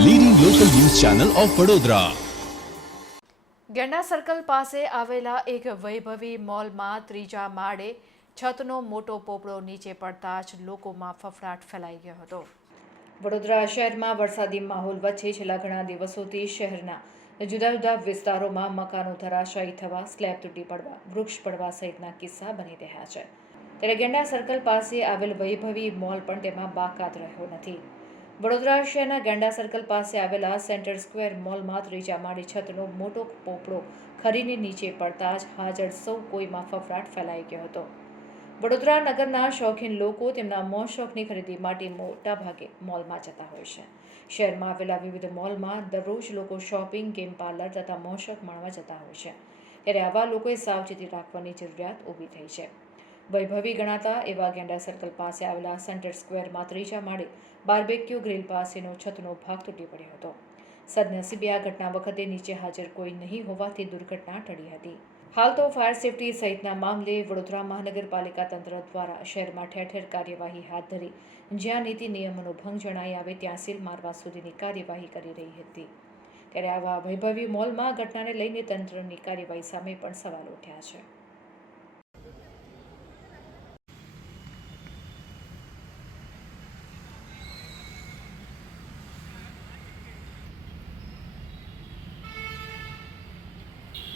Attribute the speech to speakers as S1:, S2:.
S1: Channel of Vadodara
S2: Genda circle પાસે આવેલા એક વૈભવી મોલમાં ત્રીજા માળે છતનો મોટો પોપડો નીચે પડતા જ લોકોમાં ફફડાટ ફેલાઈ ગયો હતો. વડોદરા શહેરમાં વરસાદી માહોલ વચ્ચે છેલ્લા ઘણા દિવસોથી શહેરના જુદા જુદા વિસ્તારોમાં મકાનો ધરાશાયી થવા, સ્લેબ તૂટી પડવા, વૃક્ષ પડવા સહિતના કિસ્સા બની રહ્યા છે. ત્યારે ગેંડા સર્કલ પાસે આવેલ વૈભવી મોલ પણ તેમાં બાકાત રહ્યો નથી. વડોદરા શહેરના ગેંડા સર્કલ પાસે આવેલા સેન્ટર સ્ક્વેર મોલમાં ત્રીજા માળે છતનો મોટો પોપડો ખરીને નીચે પડતા જ હાજર સૌ કોઈમાં ફફડાટ ફેલાઈ ગયો હતો. વડોદરા નગરના શોખીન લોકો તેમના મોજ શોખની ખરીદી માટે મોટા ભાગે મોલમાં જતા હોય છે. શહેરમાં આવેલા વિવિધ મોલમાં દરરોજ લોકો શોપિંગ, ગેમ પાર્લર તથા મોજ શોખ માણવા જતા હોય છે. ત્યારે આવા લોકોએ સાવચેતી રાખવાની જરૂરિયાત ઊભી થઈ છે. વૈભવી ગણાતા એવા ગેંડા સર્કલ પાસે આવેલા સેન્ટર સ્ક્વેરમાં ત્રીજા માળે બાર્બેક્યુ ગ્રીલ પાસેનો છતનો ભાગ તૂટી પડ્યો હતો. સદનસીબે આ ઘટના વખતે નીચે હાજર કોઈ નહીં હોવાથી દુર્ઘટના ટળી હતી. હાલ તો ફાયર સેફટી સહિતના મામલે વડોદરા મહાનગરપાલિકા તંત્ર દ્વારા શહેરમાં ઠેર ઠેર કાર્યવાહી હાથ ધરી, જ્યાં નીતિ નિયમોનો ભંગ જણાઈ આવે ત્યાં સીલ મારવા સુધીની કાર્યવાહી કરી રહી હતી. ત્યારે આવા વૈભવી મોલમાં ઘટનાને લઈને તંત્રની કાર્યવાહી સામે પણ સવાલ ઉઠ્યા છે.